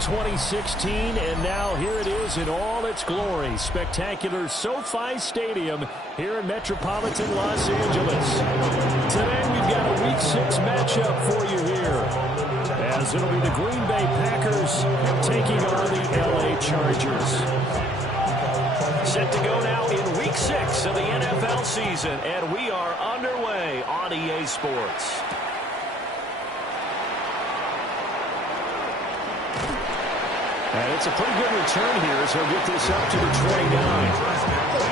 2016, and now here it is in all its glory. Spectacular SoFi Stadium here in metropolitan Los Angeles. Today we've got a Week 6 matchup for you here, as it'll be the Green Bay Packers taking on the LA Chargers. Set to go now in Week 6 of the NFL season, and we are underway on EA Sports. And it's a pretty good return here, so he'll get this up to the 29.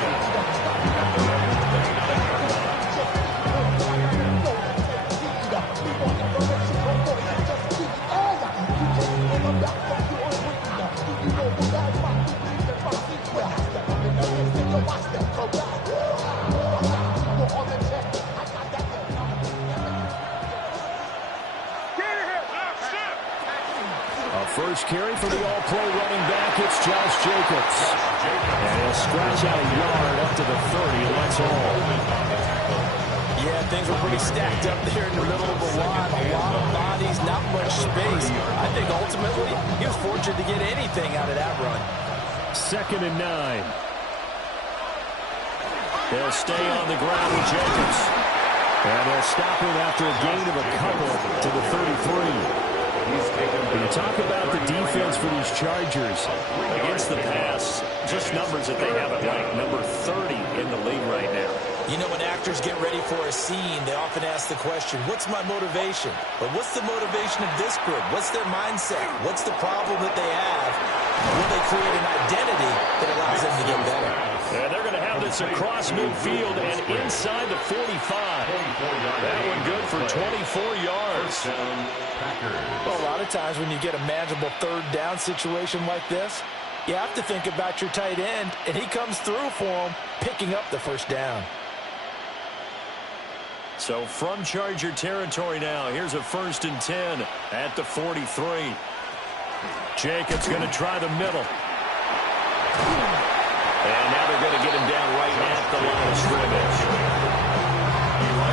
First carry for the all-pro running back, it's Josh Jacobs. And he'll scratch out a yard up to the 30, and that's all. Yeah, things were pretty stacked up there in the middle of the lot. A lot of bodies, not much space. I think ultimately he was fortunate to get anything out of that run. 2nd and 9. They'll stay on the ground with Jacobs. And they'll stop him after a gain of a couple to the 33. When you talk about the defense for these Chargers against the pass, just numbers that they have at like number 30 in the league right now. You know, when actors get ready for a scene, they often ask the question, what's my motivation? But what's the motivation of this group? What's their mindset? What's the problem that they have? Will they create an identity that allows them to get better? And they're going to have this across midfield and inside the 45. That one good for 24 yards. Well, a lot of times when you get a manageable third down situation like this, you have to think about your tight end, and he comes through for him, picking up the first down. So from Charger territory now, here's a 1st and 10 at the 43. Jacobs going to try the middle. And now they're going to get him down right at the line of scrimmage.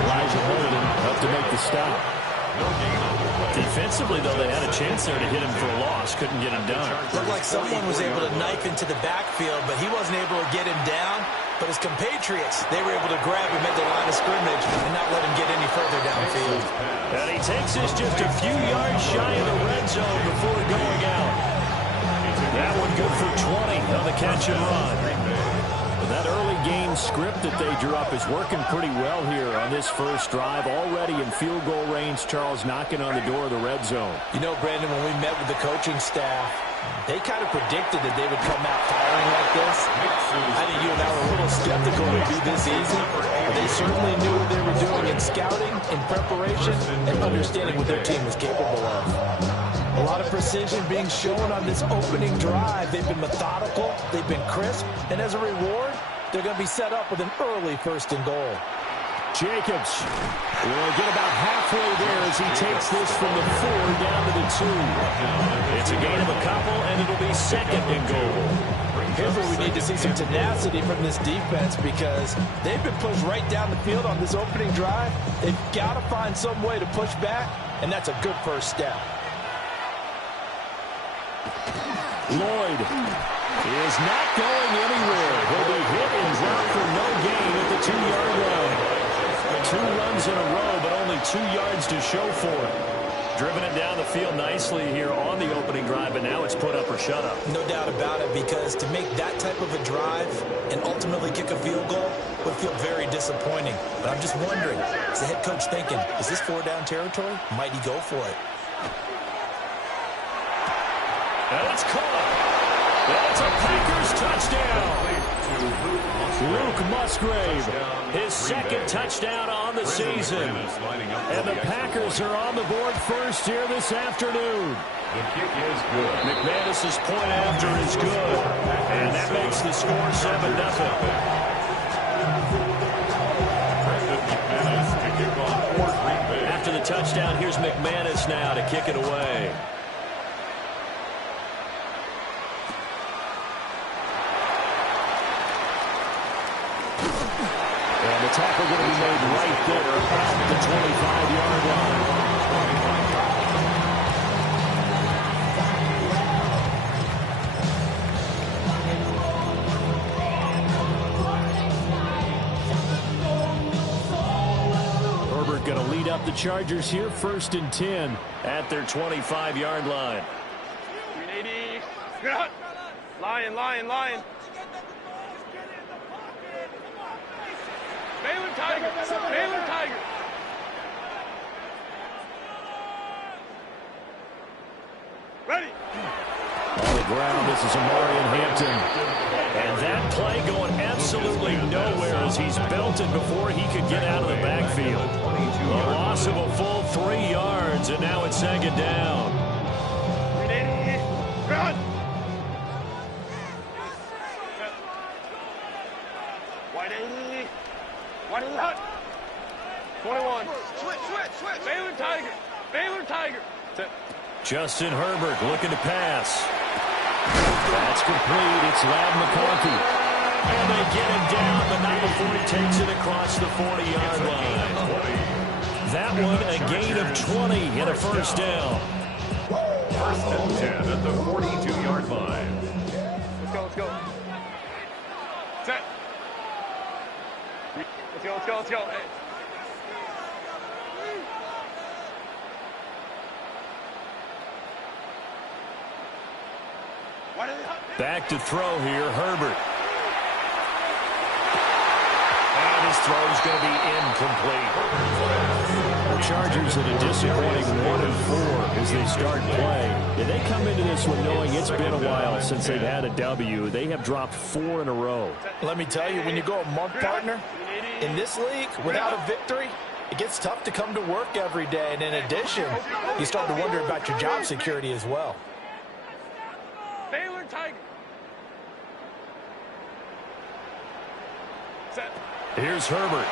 Elijah Holden up to make the stop. Defensively, though, they had a chance there to hit him for a loss. Couldn't get him done. Looked like someone was able to knife into the backfield, but he wasn't able to get him down. But his compatriots, they were able to grab him at the line of scrimmage and not let him get any further downfield. And he takes this just a few yards shy of the red zone before going out. That one good for 20 on the catch and run. That early game script that they drew up is working pretty well here on this first drive. Already in field goal range, Charles knocking on the door of the red zone. You know, Brandon, when we met with the coaching staff, they kind of predicted that they would come out firing like this. I think you and I were a little skeptical it would be this easy. But they certainly knew what they were doing in scouting, in preparation, and understanding what their team was capable of. A lot of precision being shown on this opening drive. They've been methodical, they've been crisp, and as a reward, they're going to be set up with an early 1st and goal. Jacobs will get about halfway there as he takes this from the 4 down to the 2. It's a gain of a couple, and it'll be 2nd and goal. Here's where we need to see some tenacity from this defense, because they've been pushed right down the field on this opening drive. They've got to find some way to push back, and that's a good first step. Lloyd is not going anywhere. He'll be hit and dropped for no gain at the 2-yard line. 2 runs in a row, but only 2 yards to show for it. Driven it down the field nicely here on the opening drive, but now it's put up or shut up. No doubt about it, because to make that type of a drive and ultimately kick a field goal would feel very disappointing. But I'm just wondering, is the head coach thinking, is this 4-down territory? Might he go for it? And it's caught. That's a Packers touchdown. Luke Musgrave, his 2nd touchdown on the season. And the Packers are on the board first here this afternoon. The kick is good. McManus's point after is good. And that makes the score 7-0. After the touchdown, here's McManus now to kick it away. And the tackle going to be made right there at the 25-yard line. up the Chargers here, 1st and 10 at their 25-yard line. 380. Lion. Baylor Tiger. Ready. On the ground, this is Amarian Hampton. And that play going absolutely nowhere as he's belted before he could get out of the backfield. A loss of a full 3 yards, and now it's 2nd down. 380. Run. Wide 80. Hut. 21. Switch. Baylor Tiger. Justin Herbert looking to pass. That's complete. It's Ladd McConkey. And they get him down, but not before he takes it across the 40-yard line. That one a gain of 20 and a 1st down. 1st and 10 at the 42-yard line. Let's go. Set. Let's go. Hey. Back to throw here, Herbert. And his throw is going to be incomplete. The Chargers at a disappointing 1-4 as they start play. And they come into this one knowing it's been a while since they've had a W. They have dropped 4 in a row. Let me tell you, when you go a month partner in this league without a victory, it gets tough to come to work every day. And in addition, you start to wonder about your job security as well. Baylor Tiger. Set. Here's Herbert.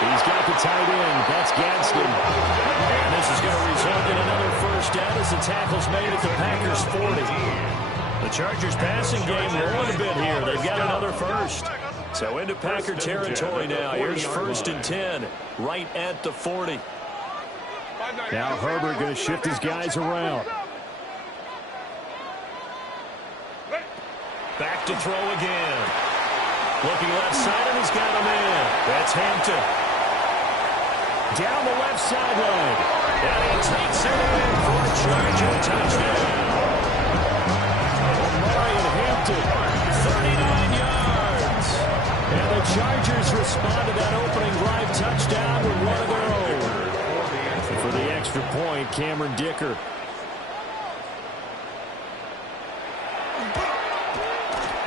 He's got the tight end. That's Gadsden. And this is going to result in another 1st down as the tackle's made at the Packers 40. The Chargers passing game rolling a bit here. They've got another 1st. So into Packer territory now. Here's 1st and 10 right at the 40. Now Herbert going to shift his guys around. Back to throw again. Looking left side, and he's got him in. That's Hampton. Down the left sideline. And he takes it in for a Charger touchdown. Amarian Hampton, 39 yards. And the Chargers respond to that opening drive touchdown with one of their own. For the extra point, Cameron Dicker.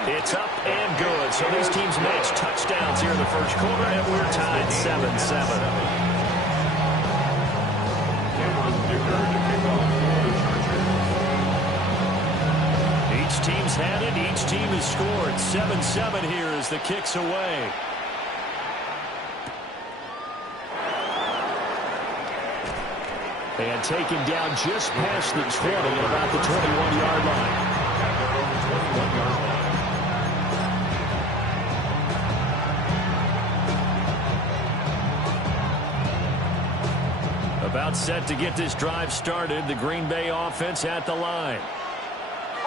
It's up and good. So these teams match touchdowns here in the 1st quarter, and we're tied 7-7. Each team's had it. Each team has scored. 7-7 here as the kick's away. And taken down just past the 20 at about the 21-yard line. About set to get this drive started. The Green Bay offense at the line.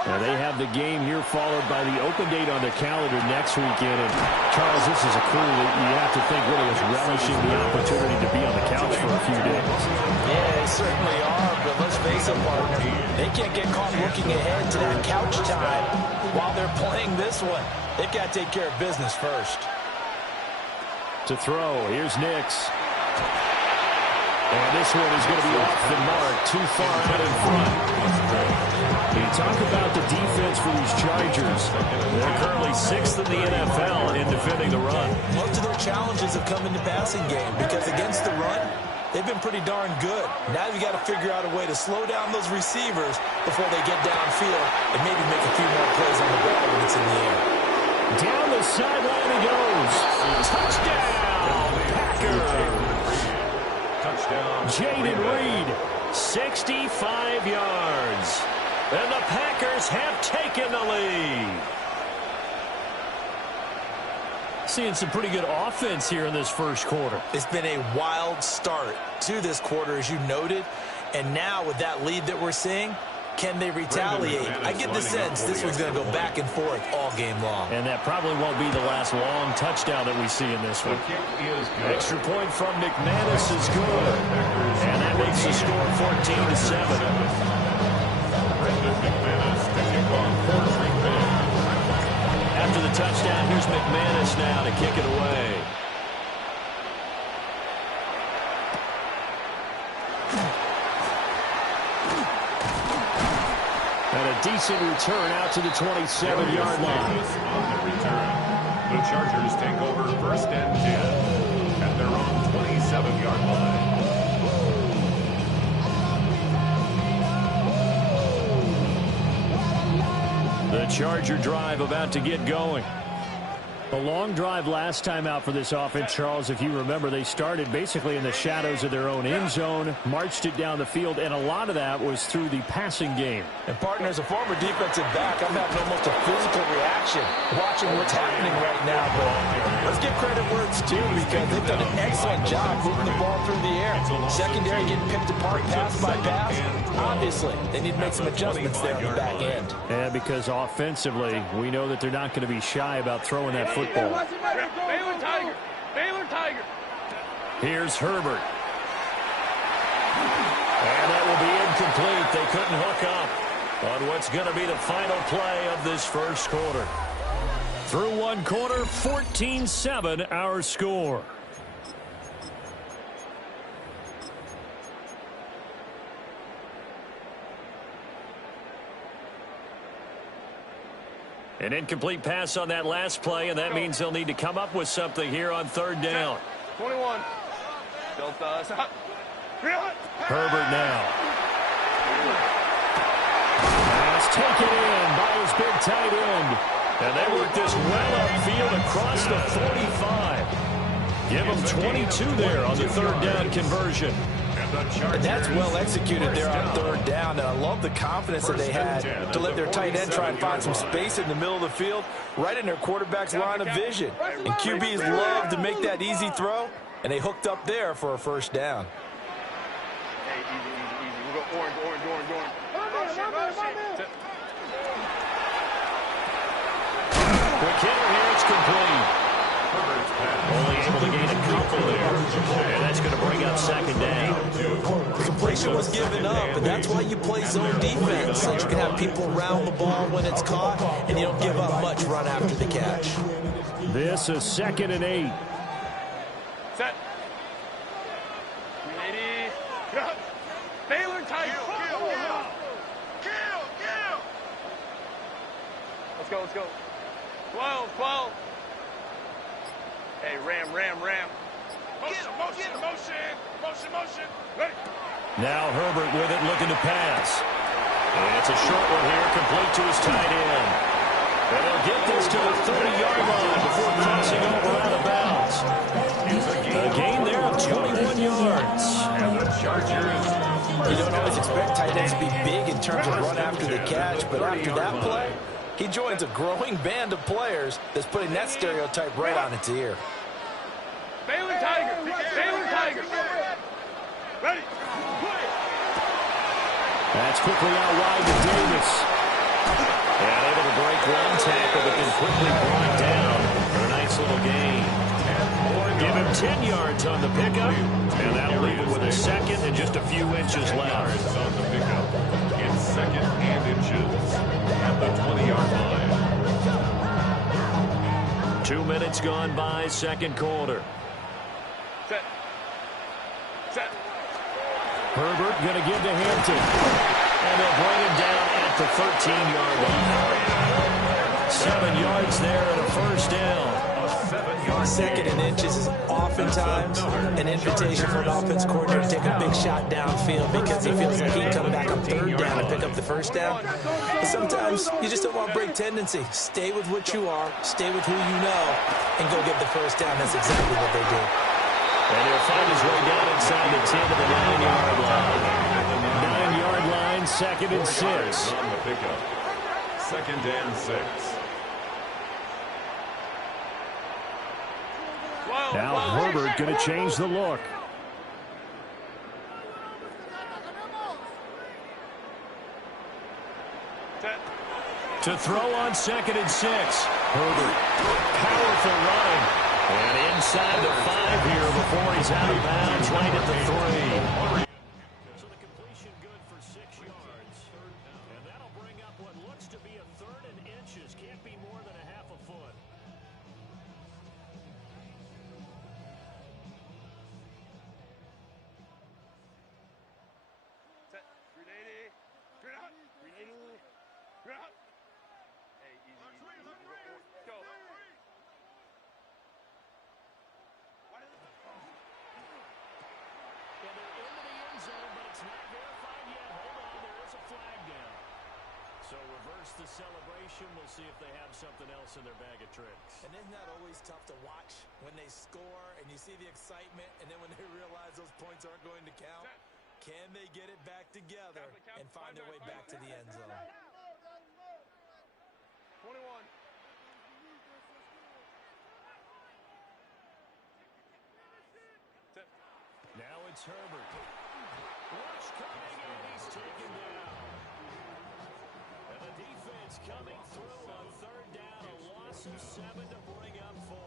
Now they have the game here followed by the open date on their calendar next weekend. And Charles, this is a crew that you have to think really is relishing the opportunity to be on the couch for a few days. Yeah, they certainly are, but let's face it, partner. They can't get caught looking ahead to that couch time while they're playing this one. They've got to take care of business first. To throw, here's Nix. And this one is going to be off the mark, too far out in front. You talk about the defense for these Chargers. They're currently 6th in the NFL in defending the run. Most of their challenges have come in the passing game because against the run, they've been pretty darn good. Now you got to figure out a way to slow down those receivers before they get downfield and maybe make a few more plays on the ball when it's in the air. Down the sideline he goes. Touchdown, Packers. Jaden Reed, 65 yards. And the Packers have taken the lead. Seeing some pretty good offense here in this 1st quarter. It's been a wild start to this quarter, as you noted. And now with that lead that we're seeing, Can they retaliate? I get the sense this one's going to go back and forth all game long. And that probably won't be the last long touchdown that we see in this one. Extra point from McManus is good. And that makes the score 14-7. After the touchdown, here's McManus now to kick it away. And a decent return out to the 27-yard line. The Chargers take over 1st and 10 at their own 27-yard line. The Charger drive about to get going. A long drive last time out for this offense, Charles. If you remember, they started basically in the shadows of their own end zone, marched it down the field, and a lot of that was through the passing game. And, partner, as a former defensive back, I'm having almost a physical reaction watching what's happening right now. But let's give credit where it's due because they've done an excellent job moving the ball through the air. Secondary getting picked apart pass by pass. Obviously, they need to make some adjustments there on the back end. Yeah, because offensively, we know that they're not going to be shy about throwing that football. Baylor Tiger. Baylor Tiger. Here's Herbert. And that will be incomplete. They couldn't hook up on what's going to be the final play of this first quarter. Through one quarter, 14-7 our score. An incomplete pass on that last play, and that means they'll need to come up with something here on 3rd down. 21. Herbert now. Pass taken in by his big tight end. And they work this well upfield across the 45. Give them 22 there on the 3rd down conversion. And that's well executed there on 3rd down. And I love the confidence that they had to let their tight end try and find some space in the middle of the field, right in their quarterback's line of vision. And QBs love to make that easy throw, and they hooked up there for a 1st down. Hey, easy. We'll go orange. Quick hitter here, it's complete. Only able to gain a couple there. And that's going to bring up 2nd down. The completion was given up, and that's why you play zone defense, so you can have people around the ball when it's caught, and you don't give up much run after the catch. This is 2nd and 8. Set. 380. Baylor Tiger. Kill. Let's go. 12. Hey, ram. Motion. Ready. Now Herbert with it, looking to pass. And it's a short one here, complete to his tight end. And they'll get this to the 30-yard line before crossing over out of bounds. A gain there of 21 yards. And the Chargers. You don't always expect tight ends to be big in terms of run after the catch, but after that play, he joins a growing band of players that's putting that stereotype right on its ear. Baylor Tiger. Ready. That's quickly out wide to Davis. And able to break one tackle, but then quickly brought down for a nice little gain. Give him 10 yards on the pickup, and that'll leave him with a 2nd and just a few inches left. On the pickup in 2nd and inches at the 20-yard line. 2 minutes gone by, 2nd quarter. Set. Herbert going to give to Hampton. And they'll bring him down at the 13-yard line. 7 yards there and a 1st down. 2nd and inches is oftentimes an invitation for an offense coordinator to take a big shot downfield because he feels like he can come back on 3rd down and pick up the 1st down. But sometimes you just don't want break tendency. Stay with what you are, stay with who you know, and go get the 1st down. That's exactly what they do. And he'll find his way down inside the 10 to the 9-yard line. 9-yard line, 2nd and 6. On the pickup, 2nd and 6. Now Herbert going to change the look. Set. To throw on 2nd and 6. Herbert. Powerful running. And inside the 5 here before he's out of bounds right at the 3. So the completion good for 6 yards. And that'll bring up what looks to be a 3rd and inches. Can't be more than a half a foot. Set. 380. Straight out. 380. Straight out. Hey, easy. Go. And they're into the end zone, but it's not verified yet. Hold on, there is a flag down. So reverse the celebration. We'll see if they have something else in their bag of tricks. And isn't that always tough to watch when they score and you see the excitement, and then when they realize those points aren't going to count? Can they get it back together and find their way back to the end zone? 21. Set. Now it's Herbert. Rush coming, and he's taken down. And the defense coming through on 3rd down. A loss of 7 to bring up 4.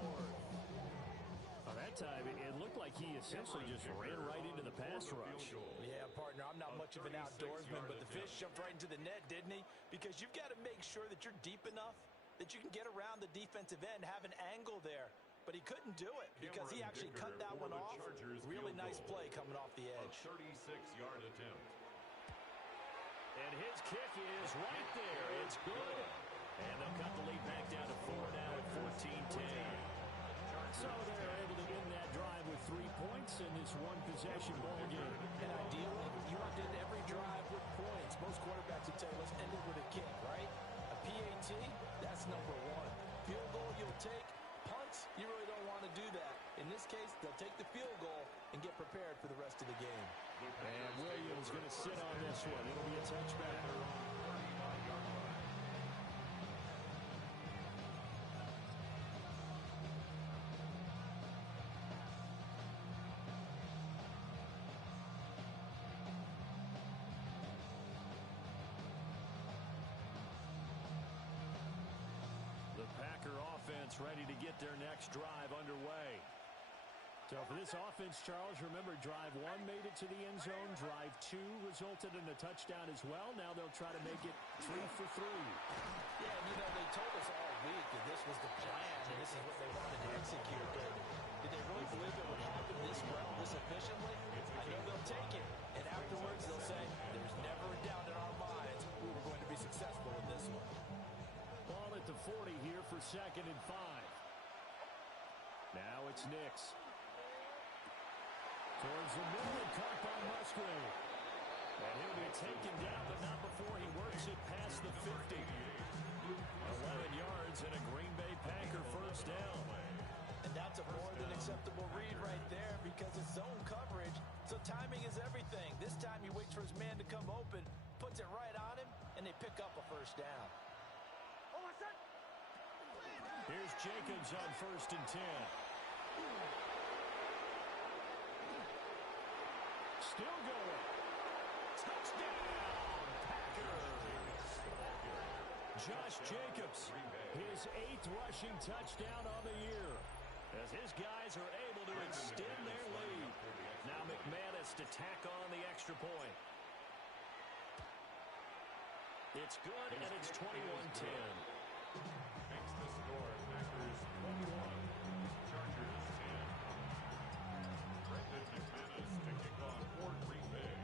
By that time, it looked like he essentially just ran right into the pass rush. Yeah, partner, I'm not much of an outdoorsman, but the fish jumped right into the net, didn't he? Because you've got to make sure that you're deep enough that you can get around the defensive end, have an angle there. But he couldn't do it because he actually cut that one off. Really nice play coming off the edge. 36-yard attempt. And his kick is right there. It's good. And they'll cut the lead back down to 4 now at 14-10. So they're able to end that drive with 3 points in this one-possession ball game. And ideally, you want to end every drive with points. Most quarterbacks would tell you, let's end it with a kick, right? A PAT, that's number 1. Field goal you'll take. Punts, you really don't want to do that. In this case, they'll take the field goal and get prepared for the rest of the game. And Williams going to sit on this one. It'll be a touchback. The Packer offense ready to get their next drive underway. So for this offense, Charles, remember, drive 1 made it to the end zone. Drive 2 resulted in a touchdown as well. Now they'll try to make it 3 for 3. Yeah, and you know, they told us all week that this was the plan and this is what they wanted to execute. But did they really believe it would happen this well, this efficiently? I know they'll take it. And afterwards, they'll say, there's never a doubt in our minds we were going to be successful in this one. Ball at the 40 here for 2nd and 5. Now it's Nix. Towards the middle and caught by Musgrave. And he'll be taken down, but not before he works it past the 50. 11 yards and a Green Bay Packer first down. And that's a more than acceptable read right there because it's zone coverage, so timing is everything. This time he waits for his man to come open, puts it right on him, and they pick up a first down. Here's Jacobs on 1st and 10. Still going. Touchdown, Packers. Josh Jacobs, his 8th rushing touchdown on the year, as his guys are able to extend their lead. Now McManus to tack on the extra point. It's good, and it's 21-10. Makes the score. Packers 21. Chargers 10. Brendan McManus to kick off for Green Bay.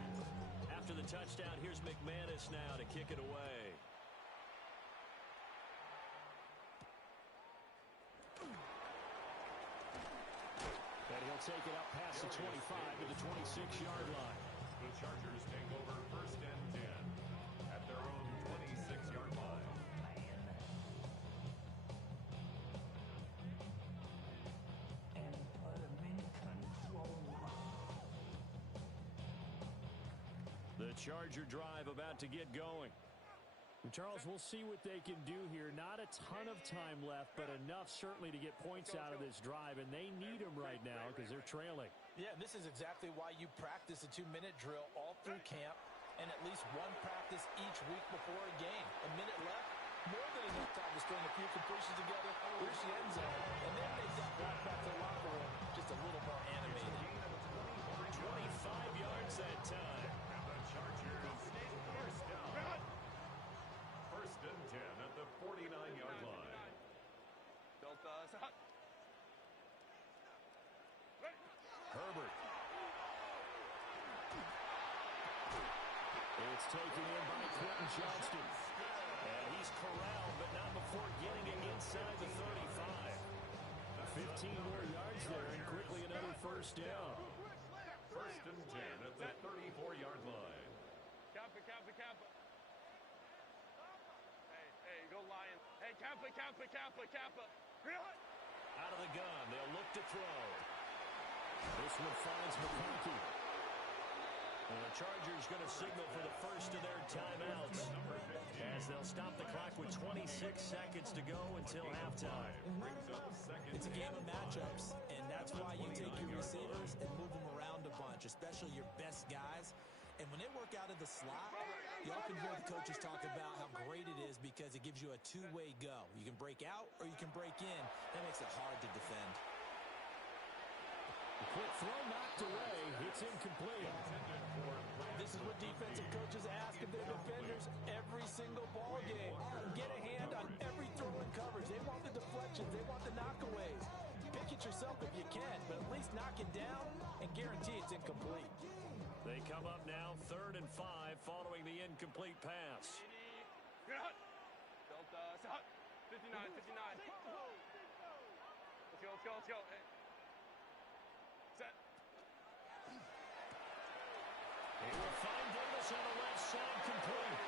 After the touchdown, here's McManus now to kick it away. And he'll take it up past the 25 to the 26-yard line. The Chargers take over 1st and 10 at their own 26-yard line. The Charger drive about to get going. And Charles, we'll see what they can do here. Not a ton of time left, but enough certainly to get points out of this drive, and they need them right now because they're trailing. Yeah, and this is exactly why you practice a 2-minute drill all through camp. and at least one practice each week before a game. A minute left, more than enough time to string a few completions together, reach the end zone, and then make that walk back to the locker room just a little more animated. 25 yards that time. And the Chargers first down. First and 10 at the 49-yard line. Herbert. It's taken in by Quentin Johnston. And he's corralled, but not before getting it inside the 35. 15 more yards there, and quickly another first down. First and 10 at the 34-yard line. Kappa. Hey, go Lions. Hey, Kappa. Out of the gun, they'll look to throw. This one finds McConkey. And the Chargers going to signal for the first of their timeouts as they'll stop the clock with 26 seconds to go until halftime. It's a game of matchups, and that's why you take your receivers and move them around a bunch, especially your best guys. And when they work out of the slot, you often hear the coaches talk about how great it is because it gives you a two-way go. You can break out or you can break in. That makes it hard to defend. The quick throw knocked away. It's incomplete. This is what defensive coaches ask of their defenders every single ball game. Get a hand on every throw and coverage. They want the deflections. They want the knockaways. Pick it yourself if you can, but at least knock it down and guarantee it's incomplete. They come up now 3rd and 5 following the incomplete pass. Delta, 59. Let's go. Hey. Set. They will find Davis on the left side, complete.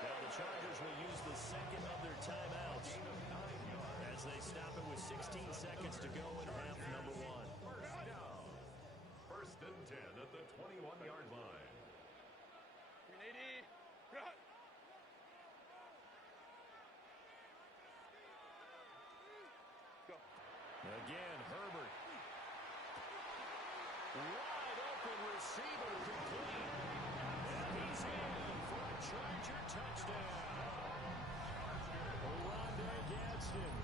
Now the Chargers will use the second of their timeouts as they stop it with 16 seconds to go in half number 1. First and 10 at the 21-yard line. 380. Go. Again, Herbert. Wide open receiver, complete. And he's in for a Charger touchdown. Rondé Gadsden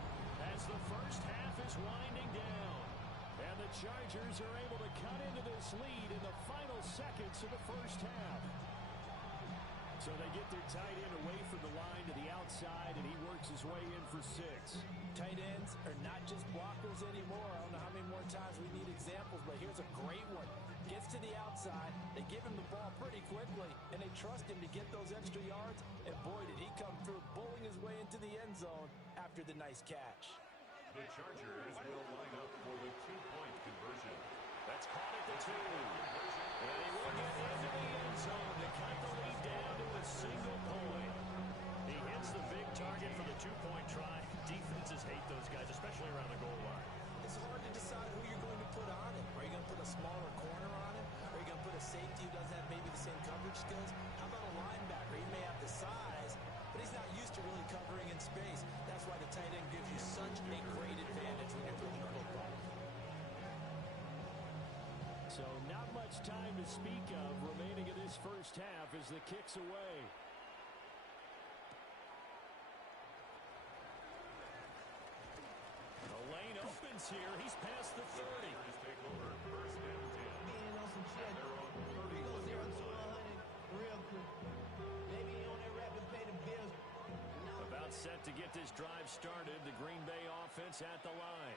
as the first half is winding down. And the Chargers are able to cut into this lead in the final seconds of the first half. So they get their tight end away from the line to the outside, and he works his way in for 6. Tight ends are not just blockers anymore. I don't know how many more times we need examples, but here's a great one. Gets to the outside, they give him the ball pretty quickly, and they trust him to get those extra yards, and boy, did he come through, bowling his way into the end zone after the nice catch. The Chargers will line up for the 2-point conversion. That's caught at the 2. And he will get into the end zone to cut the lead down to a single point. He hits the big target for the 2-point try. Defenses hate those guys, especially around the goal line. It's hard to decide who you're going to put on him. Are you going to put a smaller corner on him? Are you going to put a safety who doesn't have maybe the same coverage skills? How about a linebacker? He may have the size, but he's not used to really covering in space. That's why the tight end gives you such a great advantage when you're throwing the football. So not much time to speak of remaining in this first half as the kick's away. The lane opens here. He's past the 30. Chargers take over first and 10. Being on some shit. And they're on Go 31 0 yards to line. 100 real quick. Maybe on that rapid pay the bills. About set to get this drive started. The Green Bay offense at the line.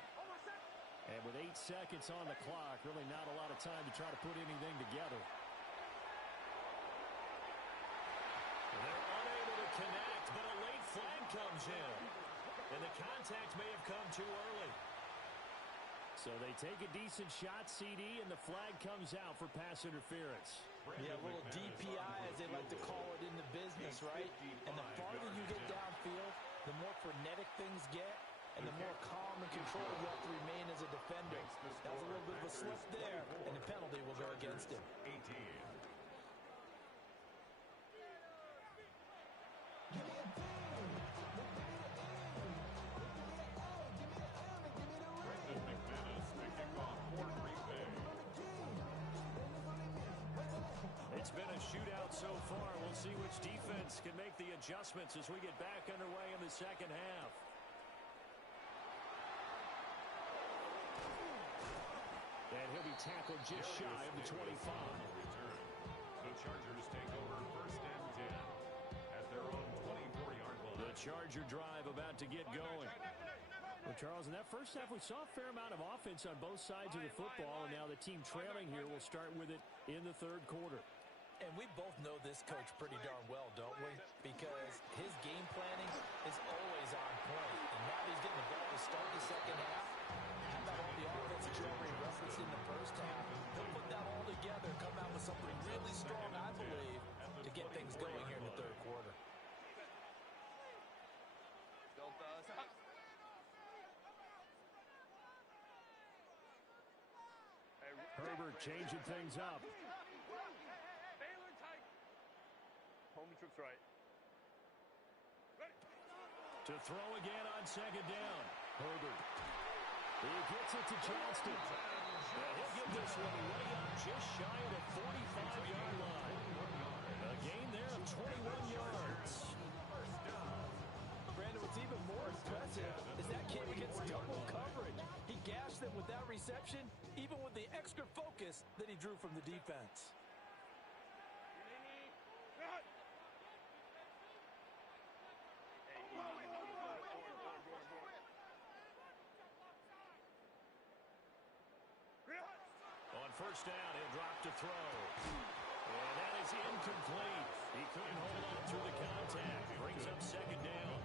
And with 8 seconds on the clock, really not a lot of time to try to put anything together. They're unable to connect, but a late flag comes in. And the contact may have come too early. So they take a decent shot, CD, and the flag comes out for pass interference. Yeah, a little DPI, as they like to call it in the business, right? And the farther you get downfield, the more frenetic things get, and the more calm and controlled you have to remain as a defender. That was a little bit of a slip there, and the penalty will go against him. 18. It's been a shootout so far. We'll see which defense can make the adjustments as we get back underway in the second half. And he'll be tackled just shy of the 25. Return. The Chargers take over first and 10 at their own 24-yard line. The Charger drive about to get going. Well, Charles, in that first half, we saw a fair amount of offense on both sides of the football, and now the team trailing here will start with it in the third quarter. And we both know this coach pretty darn well, don't we? Because his game planning is always on point. And now he's getting the ball to start the second half. How about all the offense that you already referenced in the first half? He'll put that all together, come out with something really strong, I believe, to get things going here in the third quarter. Herbert changing things up. Baylor tight. Home trips right. Ready. To throw again on second down. Herbert. He gets it to Johnston. And he'll get this one way up just shy of the 45-yard line. A gain there of 21 yards. Brandon, what's even more impressive is that kid gets double coverage. He gashed them with that reception, even with the extra focus that he drew from the defense. On first down, he'll drop to throw. And that is incomplete. He couldn't hold on through the contact. Brings up second down.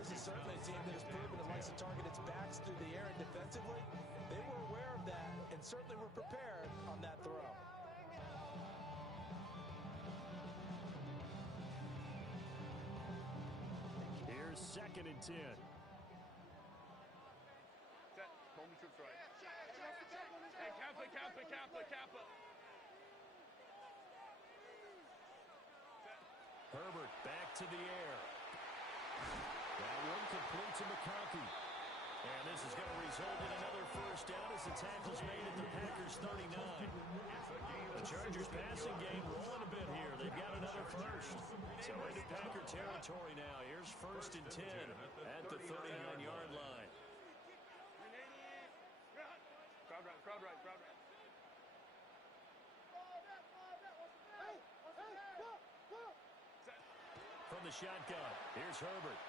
This is certainly a team that has proven it likes to target its backs through the air and defensively. They were aware of that and certainly were prepared on that throw. Here's second and 10. Set. Home trips right. Hey, Kappa. Herbert back to the air. That one complete to McConkey. And this is going to result in another first down as the tackle's made at the Packers' 39. The Chargers passing game rolling a bit here. They've got another first. So into Packer territory now. Here's first and 10 at the 39-yard line. Crowd right. From the shotgun, here's Herbert.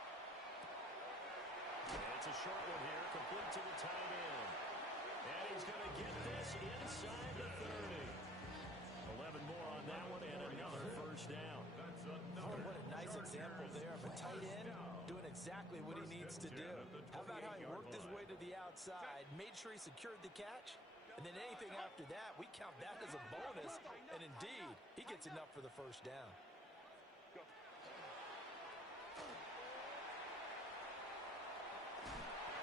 And it's a short one here, complete to the tight end. And he's going to get this inside the 30. 11 more on that one and another first down. Oh, what a nice example there of a tight end doing exactly what he needs to do. How about how he worked his way to the outside, made sure he secured the catch, and then anything after that, we count that as a bonus. And indeed, he gets enough for the first down. Go.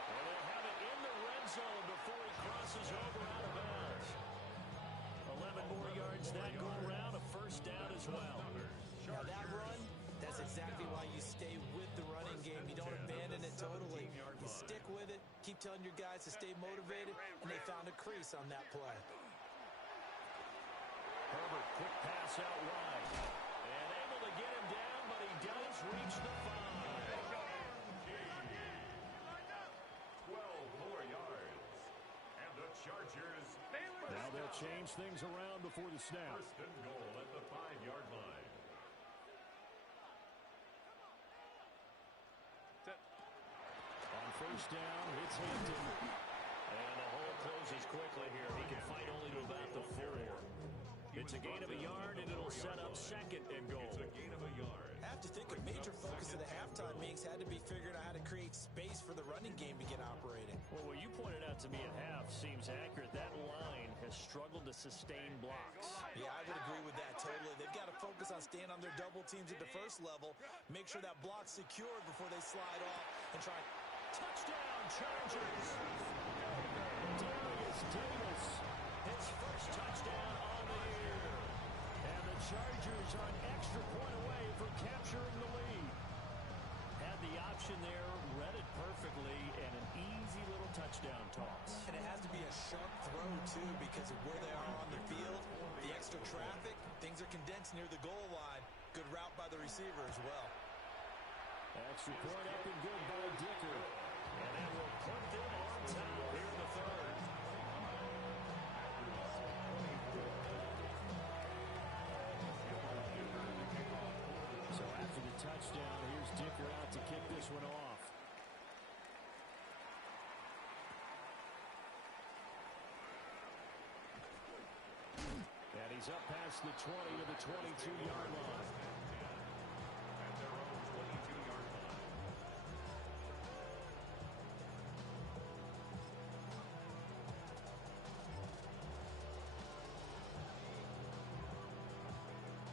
Well, they'll have it in the red zone before he crosses over out of bounds. 11 more yards that go around, a first down as well. Now that run, that's exactly why you stay with the running game. You don't abandon it totally. You stick with it, keep telling your guys to stay motivated, and they found a crease on that play. Herbert, quick pass out wide. And able to get him down, but he does reach the 5. 12 more yards. And the Chargers. Now they'll change things around before the snap. First and goal at the 5-yard line. On first down, it's Hampton. And the hole closes quickly here. He can fight only to about the 4. It's a gain of a yard, and it'll set up second and goal. It's a gain of a yard. I have to think a major focus of the halftime meetings had to be figuring out how to create space for the running game to get operating. Well, what you pointed out to me at half seems accurate. That line has struggled to sustain blocks. Yeah, I would agree with that totally. They've got to focus on staying on their double teams at the first level, make sure that block's secured before they slide off and try. Touchdown, Chargers! Darius Davis, his first touchdown on the year. And the Chargers are an extra point away from capturing the lead. Had the option there, read it perfectly, and an easy little touchdown toss. And it has to be a sharp throw, too, because of where they are on the field, the extra traffic. They Things are condensed near the goal line. Good route by the receiver as well. Extra point up and good by Dicker. And that will put them on top here in the third. So after the touchdown, here's Dicker out to kick this one off. And he's up past the 20 to the 22-yard line. At their own 22-yard line.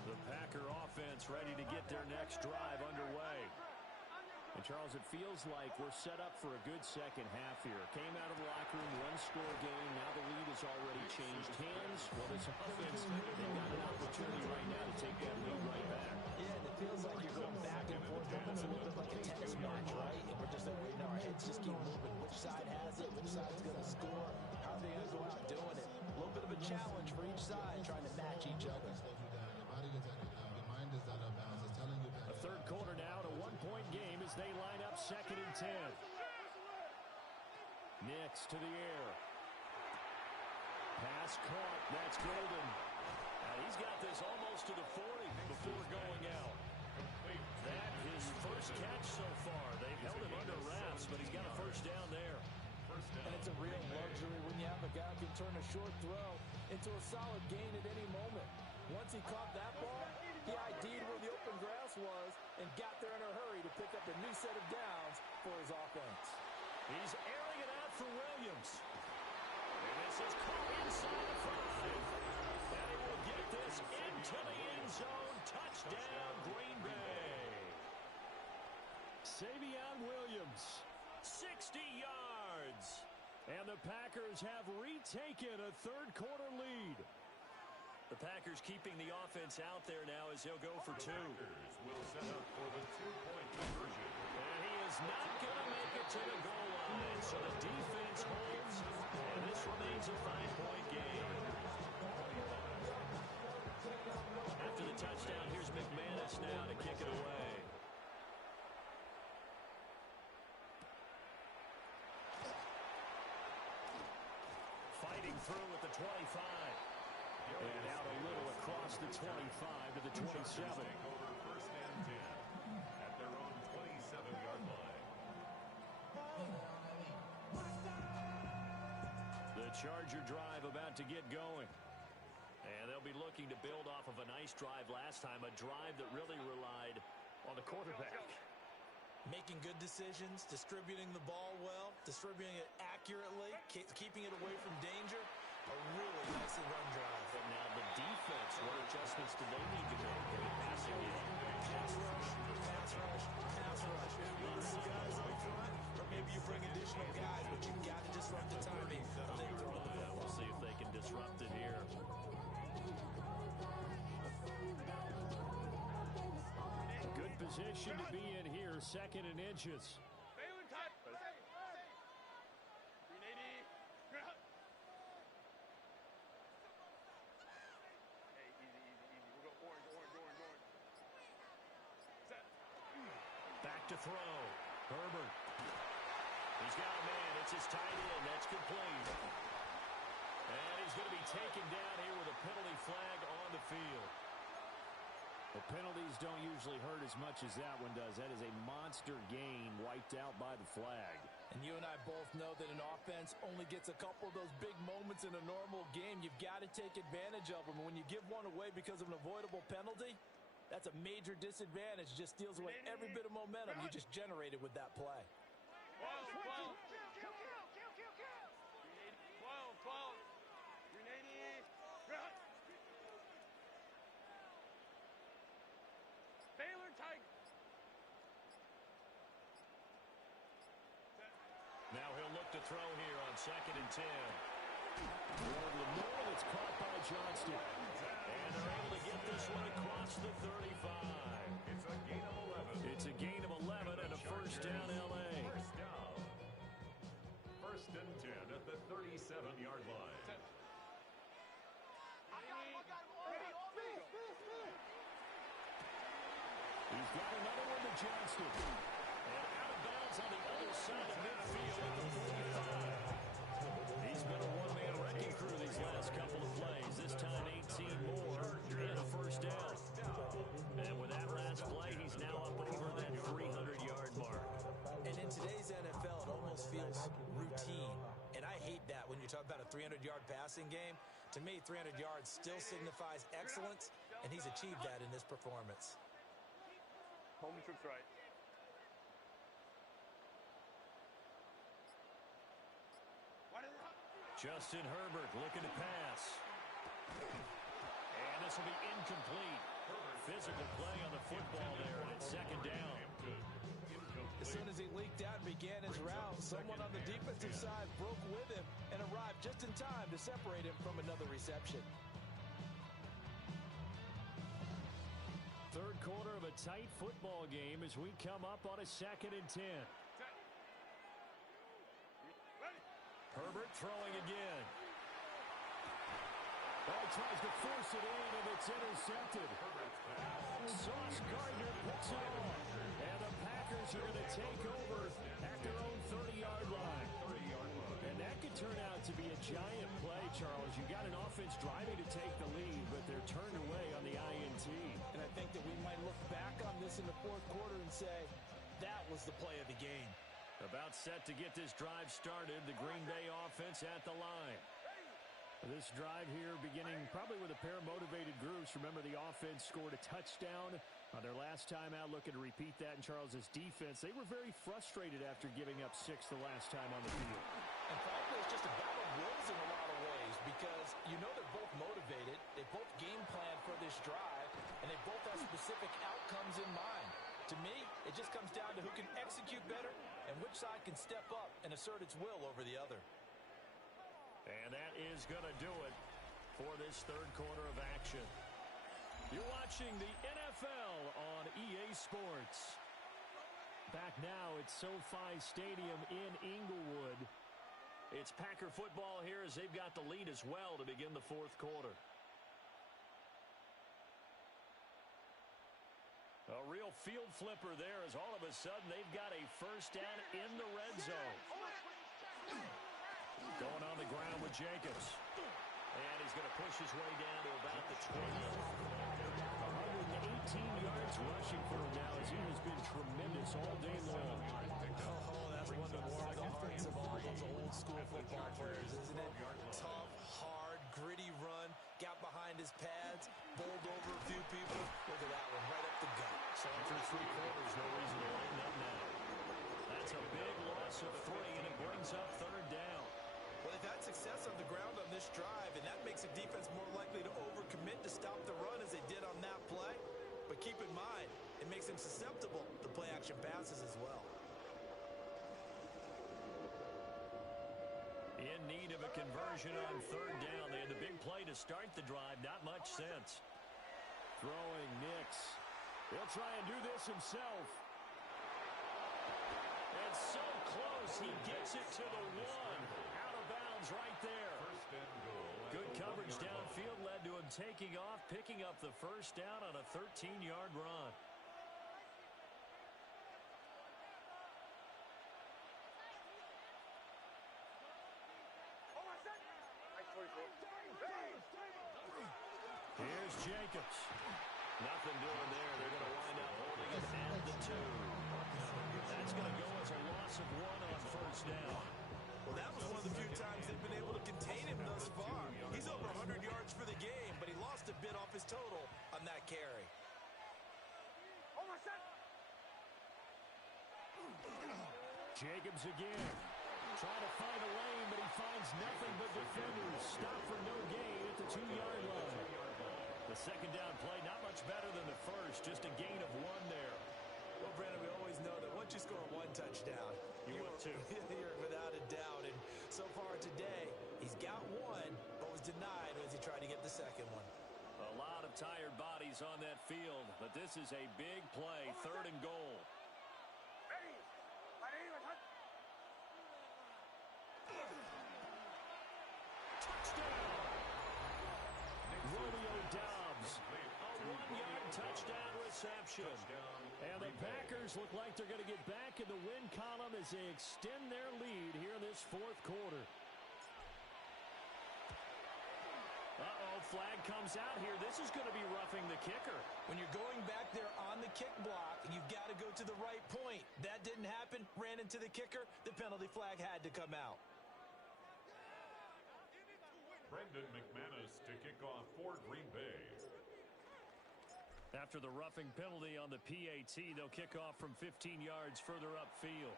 The Packer offense ready to get their next drive underway. And, Charles, it feels like we're set up for a good second half here. Came out of the locker room, one-score game. Now the lead has already changed hands. Well, this offense, they've got an opportunity right now to take that lead right back. Yeah, and it feels like you're going back and forth. Almost a little bit like a tennis match, right? And we're just like waiting. Our heads just keep moving. Which side has it? Which side's going to score? How are they going to go out doing it? A little bit of a challenge for each side, trying to match each other. A third quarter now, a one-point game as they line up 2nd and 10. Nix to the air. Pass caught. That's Golden. And he's got this almost to the 40 before going out. That his first catch so far. They've held him under wraps, but he's got a first down there. And it's a real luxury when you have a guy who can turn a short throw into a solid gain at any moment. Once he caught that ball, he ID'd where the open grass was and got there in a hurry to pick up a new set of downs for his offense. He's airing it out for Williams. And this is caught inside the 5. And he will get this into the end zone. Touchdown, Green Bay. Savion Williams, 60 yards. And the Packers have retaken a third-quarter lead. The Packers keeping the offense out there now as he'll go for two. Packers will set up for the two-point conversion. And he is not going to make it to the goal line. So the defense holds, and this remains a 5-point game. After the touchdown, here's McManus now to kick it away. Fighting through at the 25. And out a little across the 25 to the 27. Over 1st and 10 at their own 27-yard line. The Charger drive about to get going. And they'll be looking to build off of a nice drive last time, a drive that really relied on the quarterback. Making good decisions, distributing the ball well, distributing it accurately, keeping it away from danger. A really nicely run drive. But now the defense, what adjustments do they need to make in the passing game? Pass rush, pass rush, pass rush. Lots of guys up front, or maybe you bring additional guys, but you've got to disrupt the timing. We'll see if they can disrupt it here. Good position to be in here, 2nd and inches. Baylor type. 380. Hey, easy. We'll go orange. Set. Back to throw. Herbert. He's got a man. It's his tight end. That's complete. And he's going to be taken down here with a penalty flag on the field. The penalties don't usually hurt as much as that one does. That is a monster gain wiped out by the flag. And you and I both know that an offense only gets a couple of those big moments in a normal game. You've got to take advantage of them. And when you give one away because of an avoidable penalty, that's a major disadvantage. Just steals away every bit of momentum you just generated with that play. 12. 380. Baylor Tiger. Now he'll look to throw here on 2nd and 10. Toward Lamore, that's caught by Johnston. And they're able to get this one across the 35. It's a gain of 11. It's a gain of 11 and a first down, L.A. First down. 1st and 10 at the 37-yard line. He's got another one to Johnston. And out of bounds on the other side of midfield at the 45. He's been a one-man wrecking crew these last couple of plays. This time 18 more and a first down. And with that last play, he's now up over that 300-yard mark. And in today's NFL, it almost feels routine. And I hate that when you talk about a 300-yard passing game. To me, 300 yards still signifies excellence, and he's achieved that in this performance. Home troops right. Justin Herbert looking to pass. And this will be incomplete. Physical play on the football there, and it's second down. As soon as he leaked out and began his route, someone on the defensive side broke with him and arrived just in time to separate him from another reception. Third quarter of a tight football game as we come up on a 2nd and 10. Herbert throwing again. Oh, he tries to force it in, and it's intercepted. Sauce Gardner picks it off. And the Packers are going to take over at their own 30-yard line. And that could turn out to be a giant play, Charles. You got an offense driving to take the lead, but they're turned away on the INT. And I think that we might look back on this in the fourth quarter and say, that was the play of the game. About set to get this drive started, the Green Bay offense at the line. This drive here beginning probably with a pair of motivated groups. Remember, the offense scored a touchdown on their last time out. Looking to repeat that in Charles's defense. They were very frustrated after giving up 6 the last time on the field. And frankly, it's just a battle of wills in a lot of ways because you know they're both motivated. They both game plan for this drive, and they both have specific outcomes in mind. To me, it just comes down to who can execute better and which side can step up and assert its will over the other. And that is going to do it for this third quarter of action. You're watching the NFL on EA Sports. Back now at SoFi Stadium in Inglewood. It's Packer football here as they've got the lead as well to begin the fourth quarter. A real field flipper there as all of a sudden they've got a first down in the red zone. Going on the ground with Jacobs. And he's going to push his way down to about the 20. 118 yards rushing for him now as he has been tremendous all day long. Oh, that's one of the more offensive all those old school football players, isn't it? Tough, hard, gritty run. Got behind his pads, bowled over a few people. Look at that one, right up the gut. So after 3 quarters, no reason to lighten up now. That's a big loss of 3, and it brings up third down. Well, they've had success on the ground on this drive, and that makes a defense more likely to overcommit to stop the run as they did on that play. But keep in mind, it makes them susceptible to play-action passes as well. In need of a conversion on third down. They had the big play to start the drive. Not much sense. Throwing Nix. He'll try and do this himself. And so close, he gets it to the 1. Out of bounds right there. Good coverage downfield led to him taking off, picking up the first down on a 13-yard run. Here's Jacobs. Nothing doing there. They're going to wind up holding it at the 2. That's going to go as a loss of 1 on first down. Well, that was one of the few times they've been able to contain him thus far. He's over 100 yards for the game, but he lost a bit off his total on that carry. Jacobs again. Trying to find a lane, but he finds nothing but defenders. Stop for no gain at the 2-yard line. The second down play, not much better than the first. Just a gain of 1 there. Well, Brandon, we always know that once you score 1 touchdown, you are 2. You're without a doubt. And so far today, he's got 1, but was denied as he tried to get the second one. A lot of tired bodies on that field, but this is a big play, 3rd and goal. Touchdown! Romeo Doubs, a 1-yard touchdown reception. interception. And the Packers look like they're going to get back in the win column as they extend their lead here in this fourth quarter. Uh-oh, flag comes out here. This is going to be roughing the kicker. When you're going back there on the kick block, you've got to go to the right point. That didn't happen. Ran into the kicker. The penalty flag had to come out. Brendan McManus to kick off for Green Bay. After the roughing penalty on the PAT, they'll kick off from 15 yards further upfield.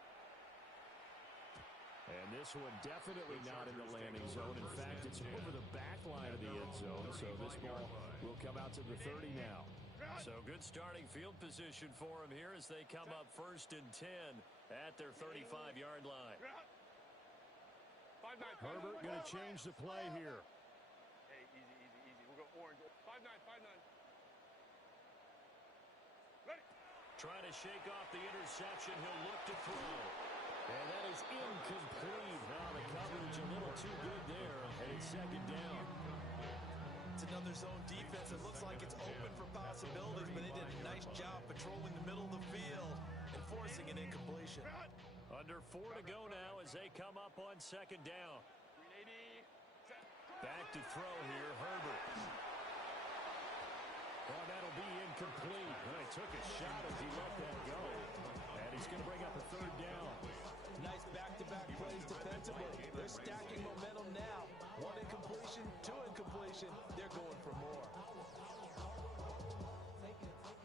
And this one definitely not in the landing zone. In fact, it's over the back line of the end zone, so this ball will come out to the 30 now. So good starting field position for them here as they come up 1st and 10 at their 35-yard line. Herbert going to change the play here. Hey, easy. We'll go orange. 5-9. Ready. Trying to shake off the interception. He'll look to throw. And that is incomplete. Now the coverage a little too good there, and it's 2nd down. It's another zone defense. It looks like it's open for possibilities, but they did a nice job patrolling the middle of the field and forcing an incompletion. Under 4 to go now as they come up on 2nd down. 380. Back to throw here, Herbert. Oh, that'll be incomplete. Well, he took a shot as he let that go. And he's going to bring up a 3rd down. Nice back-to-back plays defensively. They're stacking momentum now. 1 incompletion, 2 incompletion. They're going for more.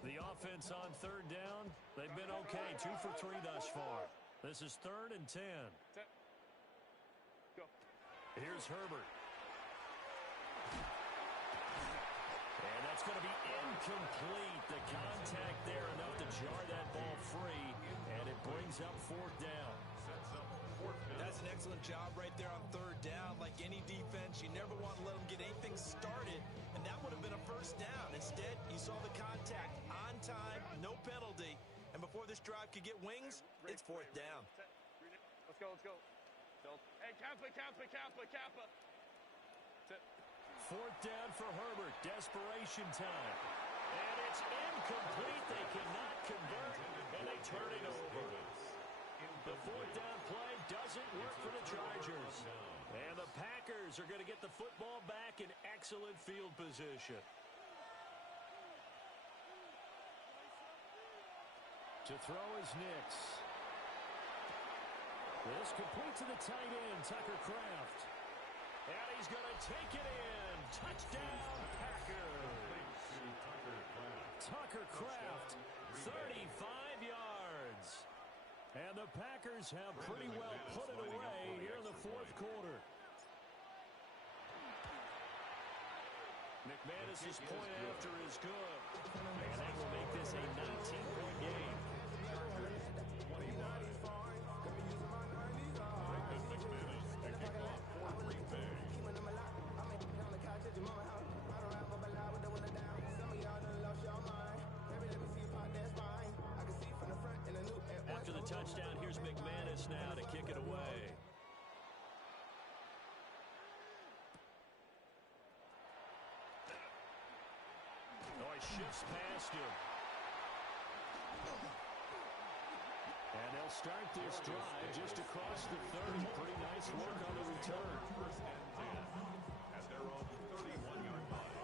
The offense on 3rd down, they've been okay. 2 for 3 thus far. This is 3rd and 10. Set. Go. Here's Herbert. And that's going to be incomplete. The contact there enough to jar that ball free, and it brings up 4th down. That's an excellent job right there on 3rd down. Like any defense, you never want to let them get anything started, and that would have been a 1st down. Instead, you saw the contact on time, no penalty, and before this drive could get wings, it's 4th down. Let's go. Hey, Kappa. Set. 4th down for Herbert. Desperation time. And it's incomplete. They cannot convert, and they turn it over. The 4th down play doesn't work for the Chargers. And the Packers are going to get the football back in excellent field position. To throw is Nix. This complete to the tight end, Tucker Kraft. And he's going to take it in. Touchdown, Packers. Tucker Kraft, 35 yards. And the Packers have pretty well put it away here in the 4th quarter. McManus's point after is good. And that will make this a 19-point game. McManus to kick off for Green Bay. After the touchdown, here's McManus now to kick it away. Oh, he shifts past him. And they'll start this drive just across the 30. Pretty nice work on the return. 1st and 10 at their own 31-yard line.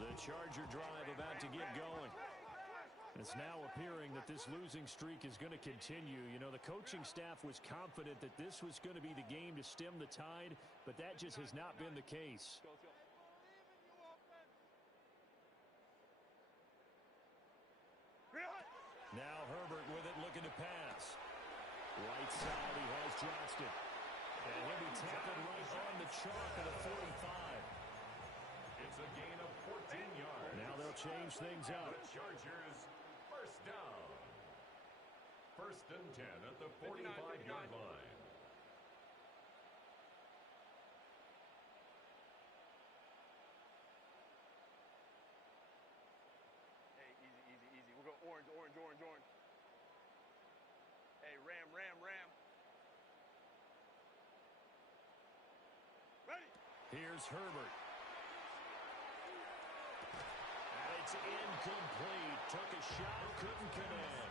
The Charger drive about to get going. It's now appearing that this losing streak is going to continue. You know, the coaching staff was confident that this was going to be the game to stem the tide, but that just has not been the case. Let's go. Now Herbert with it, looking to pass. Right side, he has Johnston. And he'll be tackled right on the chalk of the 45. It's a gain of 14 yards. Now they'll change things up. The Chargers, 1st down. 1st and 10 at the 45-yard line. Hey, easy. We'll go orange. Hey, ram. Ready. Here's Herbert. And he It's incomplete. Took a shot, couldn't connect.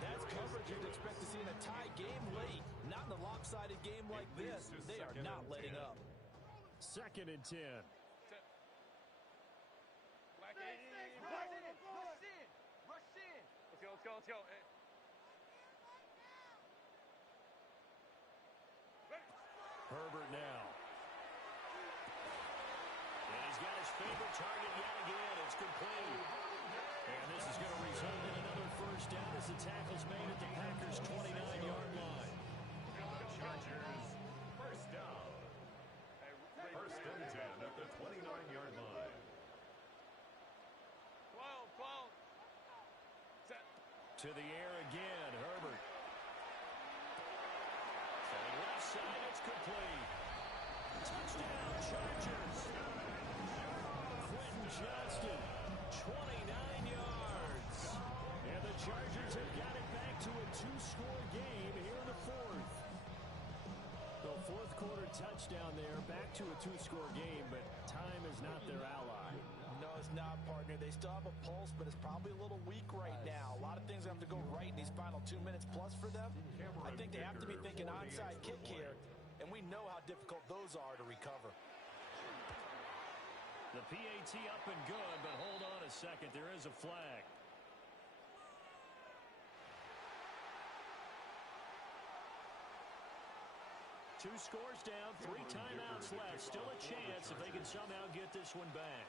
That's coverage you'd expect to see in a tie game late. Not in a lopsided game like this. They are not letting up. 2nd and 10. Black rush in. Rush in. Let's go, let's go, let's go. Hey. Herbert now. And he's got his favorite target yet again. It's complete. And this is going to result in another first down as the tackle's made at the Packers' 29-yard line. Chargers, first down. First and 10 at the 29-yard line. 12. Set. To the air again, Herbert. From left side, it's complete. Touchdown, Chargers. Quentin Johnston, 29 yards. And the Chargers have got it back to a 2-score game here in the 4th. The 4th quarter touchdown there, back to a 2-score game, but time is not their ally. No, it's not, partner. They still have a pulse, but it's probably a little weak right now. A lot of things have to go right in these final 2 minutes plus for them. I think they have to be thinking onside kick here, and we know how difficult those are to recover. The PAT up and good, but hold on a second. There is a flag. Two scores down, 3 timeouts left. Still a chance if they can somehow get this one back.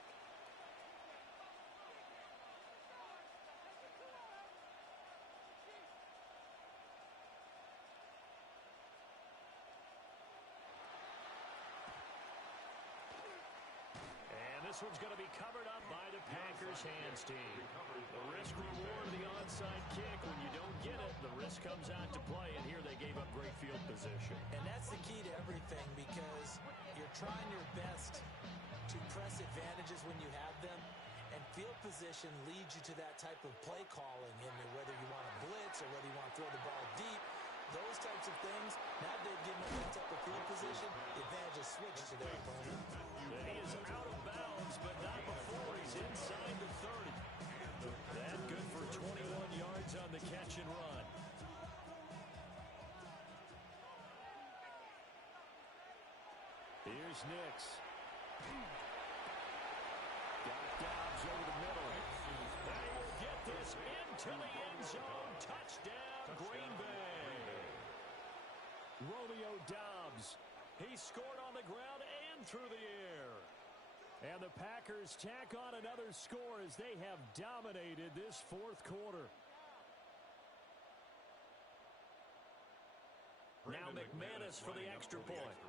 And this one's going to be covered up by the Packers hands team. The risk reward of the onside kick. When you don't get it, the risk comes out to play, and here they gave up great field position. And that's the key to everything, because you're trying your best to press advantages when you have them, and field position leads you to that type of play calling, and whether you want to blitz or whether you want to throw the ball deep, those types of things. Now they've given them that type of field position, the advantage is switched to their opponent. And he is out of bounds, but not before he's inside the 30. That good for 21 yards on the catch and run. Here's Nix. Got Dobbs over the middle. They will get this into the end zone. Touchdown, Green Bay. Romeo Dobbs. He scored on the ground and through the air. And the Packers tack on another score as they have dominated this 4th quarter. Now McManus for the extra point.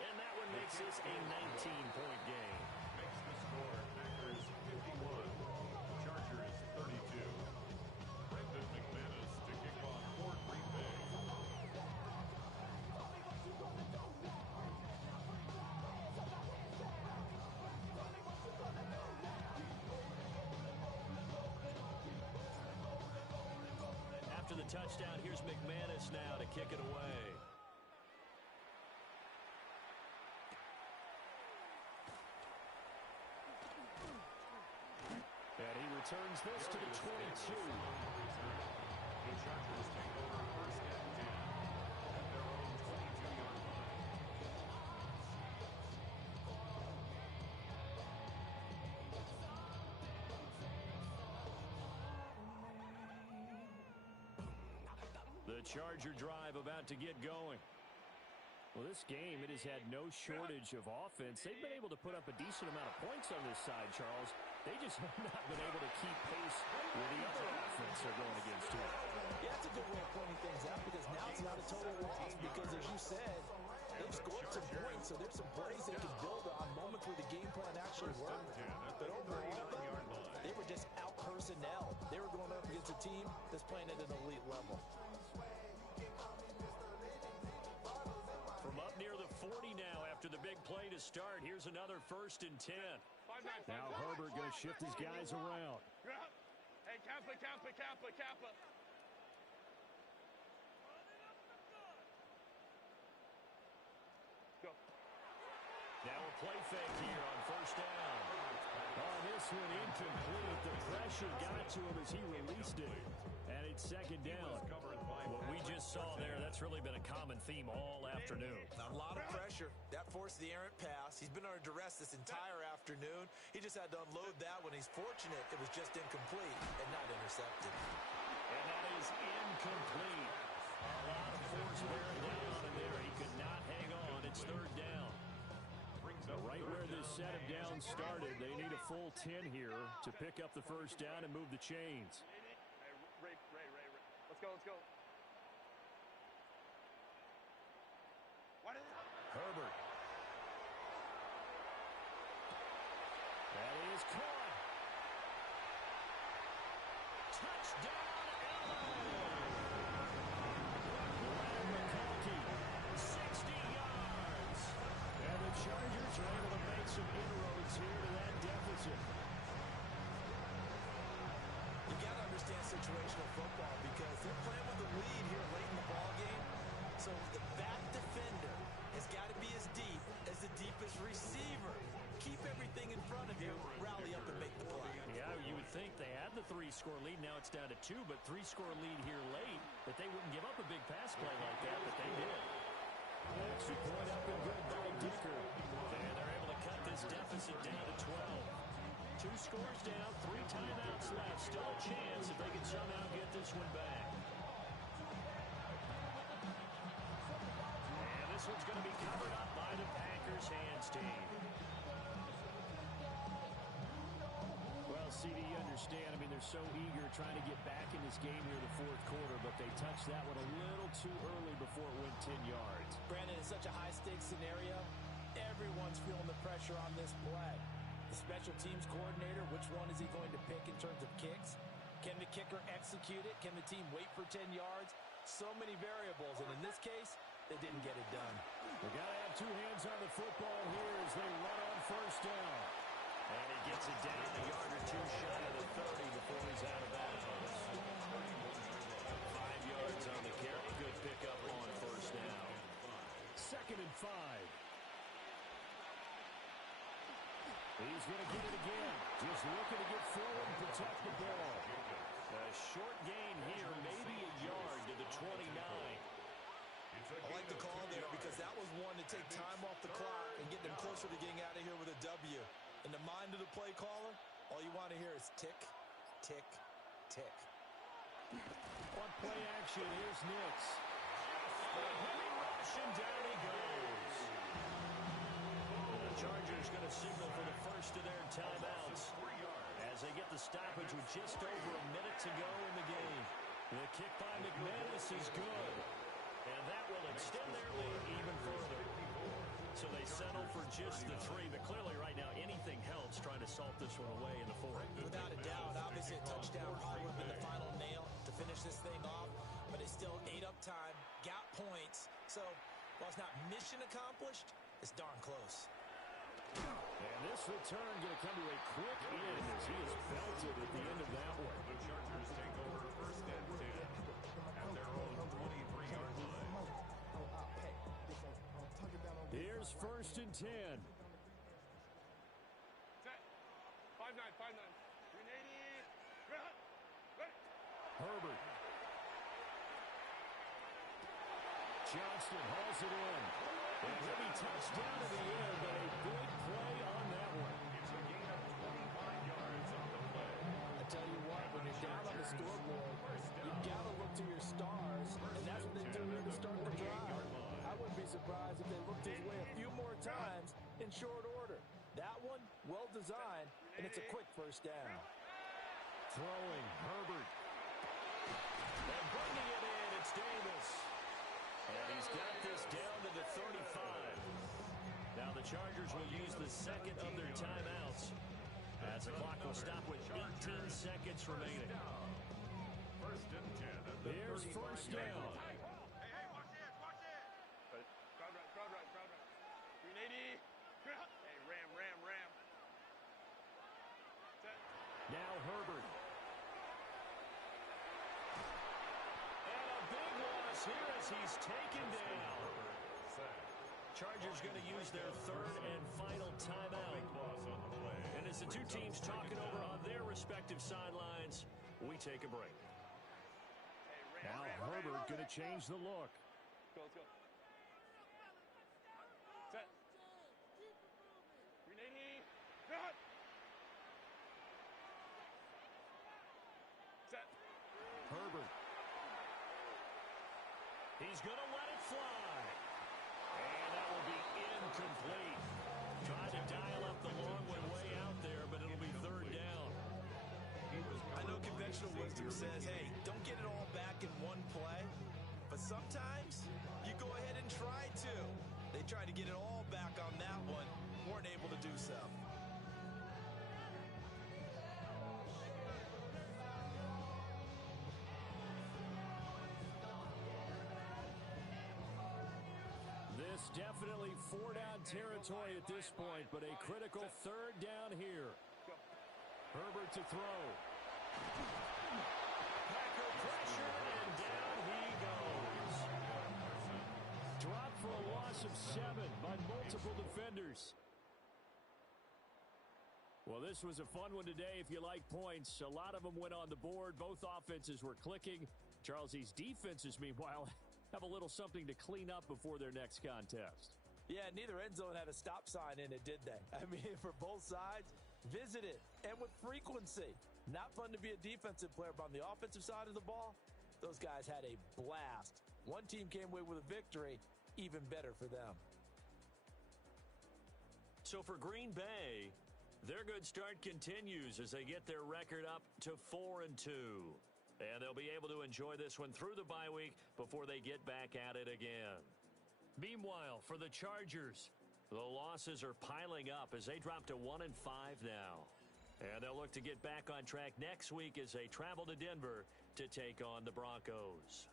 And that one makes this a 19-point game. Makes the score Packers 51, Chargers 32. Brendan McManus to kick off for Green Bay. After the touchdown, here's McManus now to kick it away. And he returns this to the 22. The Chargers take over first and 10 at their own 22-yard line. The Charger drive about to get going. Well, this game, it has had no shortage of offense. They've been able to put up a decent amount of points on this side, Charles. They just have not been able to keep pace with the other offense they're going against, too. Yeah, that's a good way of pointing things out, because now it's not a total loss, because as you said, they've scored some points, so there's some plays they can build on, moments where the game plan actually worked. But overall, they were just out personnel. They were going up against a team that's playing at an elite level. From up near the 40 now after the big play to start. Here's another 1st and 10. Now Herbert going to shift his guys around. Hey, Kappa. Go. Now a play fake here on first down. Oh, this one incomplete. The pressure got to him as he released it. And it's second down. What we just saw there, that's really been a common theme all afternoon. A lot of pressure. That forced the errant pass. He's been under duress this entire afternoon. He just had to unload that one. He's fortunate it was just incomplete and not intercepted. And that is incomplete. A lot of force bearing down on him there. He could not hang on. It's third down. So right where this set of downs started, they need a full 10 here to pick up the first down and move the chains. Ray. Let's go. Herbert. That is caught. Touchdown, LA. 60 yards. And the Chargers are able to make some inroads here to that deficit. You got to understand situational football because they're playing with the lead here late in the ball game. So the back defender has got to be as deep as the deepest receiver. Keep everything in front of you, rally up and make the play. Yeah, you would think they had the 3-score lead. Now it's down to 2, but 3-score lead here late, that they wouldn't give up a big pass play like that, but they did. Extra point up and good by Dicker. And they're able to cut this deficit down to 12. 2 scores down, 3 timeouts left. Still a chance if they can somehow get this one back. And this one's going to be covered up by the Packers hands team. Well, CD, you understand. I mean, they're so eager trying to get back in this game here in the fourth quarter, but they touched that one a little too early before it went 10 yards. Brandon, it's such a high-stakes scenario. Everyone's feeling the pressure on this play. The special teams coordinator, which one is he going to pick in terms of kicks? Can the kicker execute it? Can the team wait for 10 yards? So many variables, and in this case, they didn't get it done. They got to have 2 hands on the football here as they run on first down. And he gets it down a yard or 2 shy of the 30 before he's out of bounds. 5 yards on the carry. Good pickup on first down. 2nd and 5. He's going to get it again. Just looking to get forward and protect the ball. A short gain here, maybe a yard to the 29. I like the call there because that was one to take time off the clock and get them closer to getting out of here with a W. In the mind of the play caller, all you want to hear is tick, tick, tick. On play action, here's Nix. Heavy rush, and down he goes. The Chargers going to signal for the first of their timeouts as they get the stoppage with just over a minute to go in the game. The kick by McManus is good, and that will extend their lead even further. So they settle for just the 3, but clearly right now anything helps trying to salt this one away in the 4th. Without a doubt, obviously a touchdown probably would have been the final nail to finish this thing off, but it's still ate up time, got points. So while it's not mission accomplished, it's darn close. And this return going to come to a quick end as he is belted at the end of that one. The Chargers take over 1st and 10 at their own 23-yard line. Here's 1st and 10. 5-9. 380. Herbert. Johnston hauls it in. And he'll be touched down to the air, but a big play on that one. It's a gain of 25 yards on the play. I tell you what, when you're down on the scoreboard, you've got to look to your stars, and that's what they do here to start the drive. I wouldn't be surprised if they looked his way a few more times in short order. That one, well designed, and it's a quick first down. Throwing, Herbert. And bringing it in, it's Davis. And he's got this down to the 35. Now the Chargers will use the 2nd of their timeouts as the clock will stop with 18 seconds remaining. 1st and 10 at the Here's first down. Hey, watch it. Crowd right. 380. Hey, ram. Set. Now Herbert. And a big loss here as he's taken down. Chargers going to use their third and final timeout. And as the two teams talking over on their respective sidelines, we take a break. Now Herbert going to change the look. Let's go. Set. Grenade. Cut. Set. Herbert. He's going to let it fly. And that will be incomplete. Trying to dial up the long one way out there, but it'll be third down. I know conventional wisdom says, hey, don't get it all back in one play. But sometimes you go ahead and try to. They tried to get it all back on that one. Weren't able to do so. This definitely four-down territory at this point, but a critical third down here. Herbert to throw. Packer pressure, and down he goes. Dropped for a loss of 7 by multiple defenders. Well, this was a fun one today if you like points. A lot of them went on the board. Both offenses were clicking. Charles, these defenses, meanwhile, have a little something to clean up before their next contest. Yeah, neither end zone had a stop sign in it, did they? I mean, for both sides, visit it, and with frequency. Not fun to be a defensive player, but on the offensive side of the ball, those guys had a blast. One team came away with a victory, even better for them. So for Green Bay, their good start continues as they get their record up to 4-2. And they'll be able to enjoy this one through the bye week before they get back at it again. Meanwhile, for the Chargers, the losses are piling up as they drop to 1-5 now. And they'll look to get back on track next week as they travel to Denver to take on the Broncos.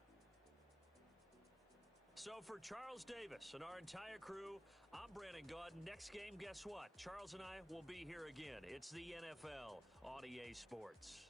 So for Charles Davis and our entire crew, I'm Brandon Gaudin. Next game, guess what? Charles and I will be here again. It's the NFL on EA Sports.